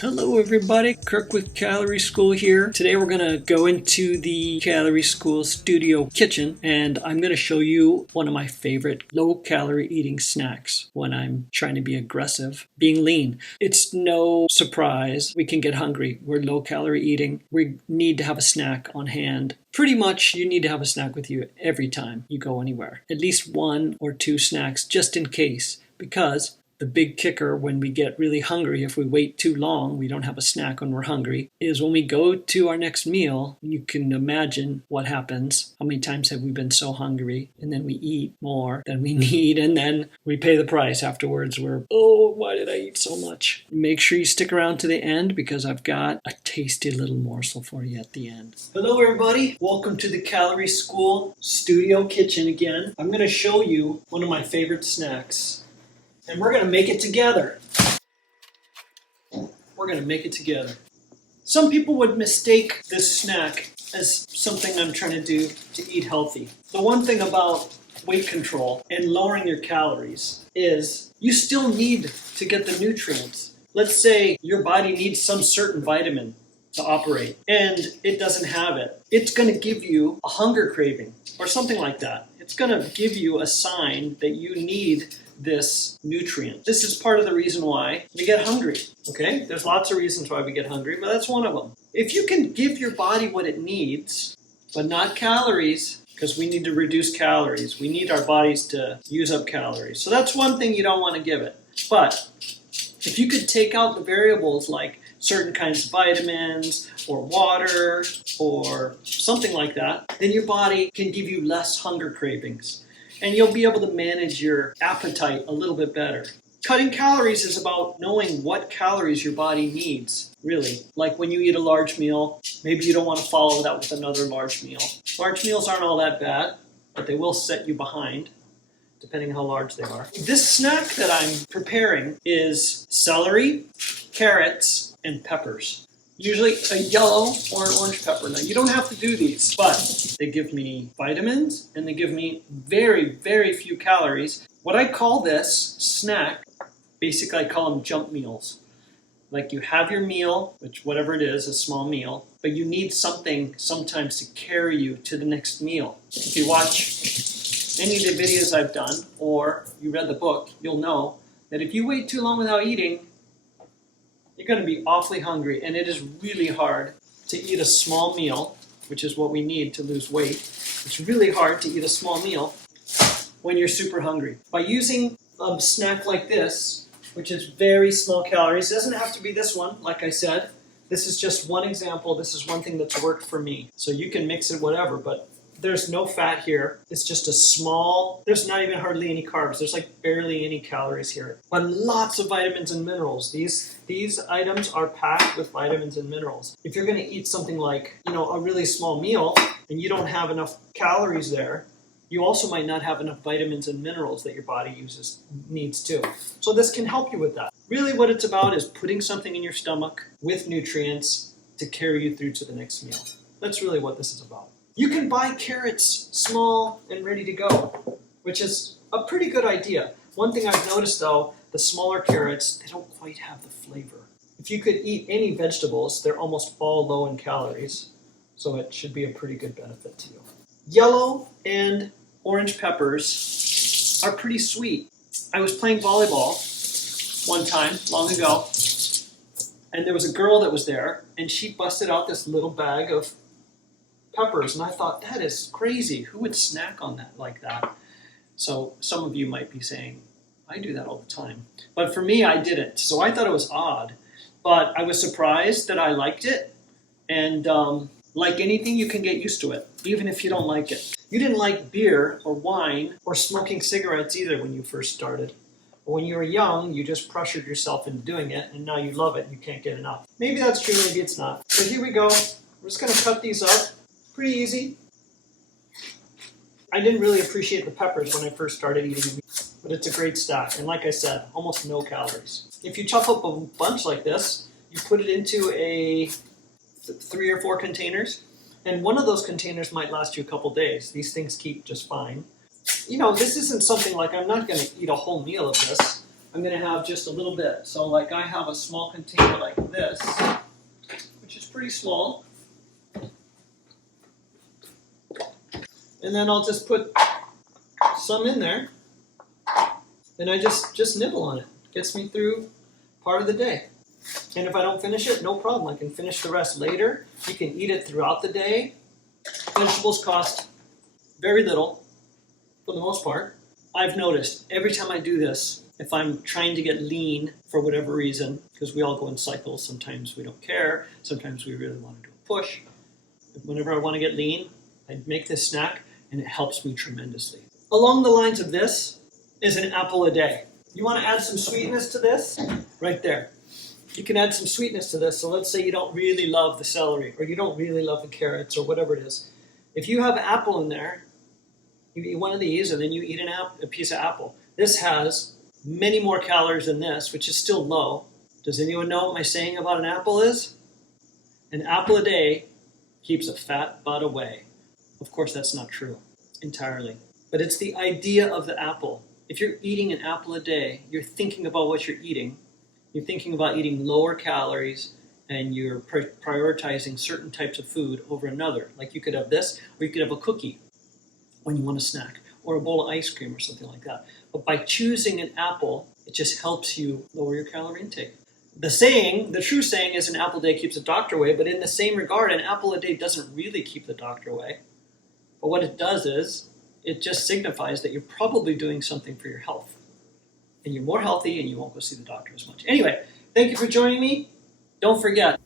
Hello everybody, Kirk with Calorie School here. Today we're going to go into the Calorie School studio kitchen and I'm going to show you one of my favorite low-calorie eating snacks when I'm trying to be aggressive, being lean. It's no surprise we can get hungry. We're low-calorie eating. We need to have a snack on hand. Pretty much you need to have a snack with you every time you go anywhere. At least one or two snacks just in case, because the big kicker when we get really hungry, if we wait too long, we don't have a snack when we're hungry, is when we go to our next meal, you can imagine what happens. How many times have we been so hungry and then we eat more than we need and then we pay the price afterwards. Why did I eat so much? Make sure you stick around to the end because I've got a tasty little morsel for you at the end. Hello everybody, welcome to the Calorie School studio kitchen again. I'm going to show you one of my favorite snacks. And we're going to make it together. Some people would mistake this snack as something I'm trying to do to eat healthy. The one thing about weight control and lowering your calories is you still need to get the nutrients. Let's say your body needs some certain vitamin to operate and it doesn't have it. It's going to give you a hunger craving or something like that. It's going to give you a sign that you need this nutrient. This is part of the reason why we get hungry, okay? There's lots of reasons why we get hungry, but that's one of them. If you can give your body what it needs, but not calories, because we need to reduce calories. We need our bodies to use up calories. So that's one thing you don't want to give it. But if you could take out the variables like certain kinds of vitamins or water or something like that, then your body can give you less hunger cravings. And you'll be able to manage your appetite a little bit better. Cutting calories is about knowing what calories your body needs, really. Like when you eat a large meal, maybe you don't want to follow that with another large meal. Large meals aren't all that bad, but they will set you behind, depending how large they are. This snack that I'm preparing is celery, carrots, and peppers. Usually a yellow or an orange pepper. Now, you don't have to do these, but they give me vitamins and they give me very, very few calories. What I call this snack, basically I call them jump meals. Like you have your meal, which whatever it is, a small meal, but you need something sometimes to carry you to the next meal. If you watch any of the videos I've done or you read the book, you'll know that if you wait too long without eating, you're going to be awfully hungry, and it is really hard to eat a small meal, which is what we need to lose weight. It's really hard to eat a small meal when you're super hungry. By using a snack like this, which is very small calories, it doesn't have to be this one, like I said. This is just one example. This is one thing that's worked for me. So you can mix it whatever, but there's no fat here. It's just a small, there's not even hardly any carbs. There's like barely any calories here, but lots of vitamins and minerals. These items are packed with vitamins and minerals. If you're going to eat something like, a really small meal and you don't have enough calories there, you also might not have enough vitamins and minerals that your body needs too. So this can help you with that. Really what it's about is putting something in your stomach with nutrients to carry you through to the next meal. That's really what this is about. You can buy carrots small and ready to go, which is a pretty good idea. One thing I've noticed though, the smaller carrots, they don't quite have the flavor. If you could eat any vegetables, they're almost all low in calories, so it should be a pretty good benefit to you. Yellow and orange peppers are pretty sweet. I was playing volleyball one time, long ago, and there was a girl that was there, and she busted out this little bag of peppers, and I thought, that is crazy. Who would snack on that like that? So some of you might be saying, I do that all the time. But for me, I didn't. So I thought it was odd. But I was surprised that I liked it. And like anything, you can get used to it, even if you don't like it. You didn't like beer or wine or smoking cigarettes either when you first started. But when you were young, you just pressured yourself into doing it, and now you love it and you can't get enough. Maybe that's true, maybe it's not. So here we go. We're just going to cut these up. Pretty easy. I didn't really appreciate the peppers when I first started eating them, but it's a great snack. And like I said, almost no calories. If you chop up a bunch like this, you put it into 3 or 4 containers, and one of those containers might last you a couple days. These things keep just fine. This isn't something like I'm not going to eat a whole meal of this. I'm going to have just a little bit. So like I have a small container like this, which is pretty small. And then I'll just put some in there, and I just nibble on it. Gets me through part of the day. And if I don't finish it, no problem. I can finish the rest later. You can eat it throughout the day. Vegetables cost very little for the most part. I've noticed every time I do this, if I'm trying to get lean for whatever reason, because we all go in cycles, sometimes we don't care, sometimes we really want to do a push. Whenever I want to get lean, I make this snack, and it helps me tremendously. Along the lines of this is an apple a day. You want to add some sweetness to this? Right there. You can add some sweetness to this. So let's say you don't really love the celery, or you don't really love the carrots, or whatever it is. If you have apple in there, you eat one of these, and then you eat a piece of apple. This has many more calories than this, which is still low. Does anyone know what my saying about an apple is? An apple a day keeps a fat butt away. Of course, that's not true entirely. But it's the idea of the apple. If you're eating an apple a day, you're thinking about what you're eating. You're thinking about eating lower calories, and you're prioritizing certain types of food over another. Like you could have this, or you could have a cookie when you want a snack, or a bowl of ice cream or something like that. But by choosing an apple, it just helps you lower your calorie intake. The true saying is an apple a day keeps the doctor away, but in the same regard, an apple a day doesn't really keep the doctor away. But what it does is, it just signifies that you're probably doing something for your health. And you're more healthy, and you won't go see the doctor as much. Anyway, thank you for joining me. Don't forget,